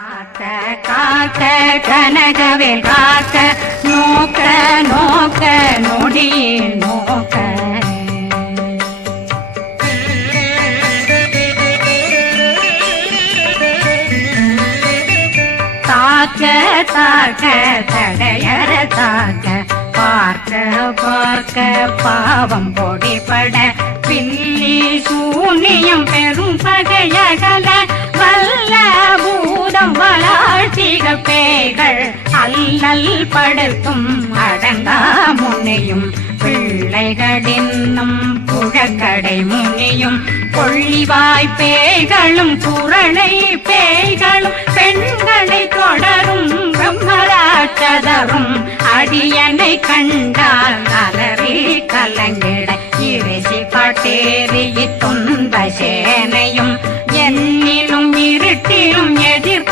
காக்க காக்க கனகவேல் காக்க நோக்க நோக்க நொடியில் நோக்க தாக்க தாக்க தடையற தாக்க பார்க்க பார்க்க பாவம் பொடிபட பில்லி சூனியம் பெரும் பகையகல வல்ல பூதம் வளாழ்த்திக பேய்கள் அல்லல் படுத்தும் அடங்கா முனையும் பிள்ளைகளின்னும் புழக்கடை முனியும் கொள்ளிவாய் பேய்களும் குரளை பேய்களும் பெண்களை தொடரும் பிரம்மராட்சதரும் அடியனை கண்டால் அலறி கலங்கிட இறைசி பட்டேறி துன்ப சேனையும்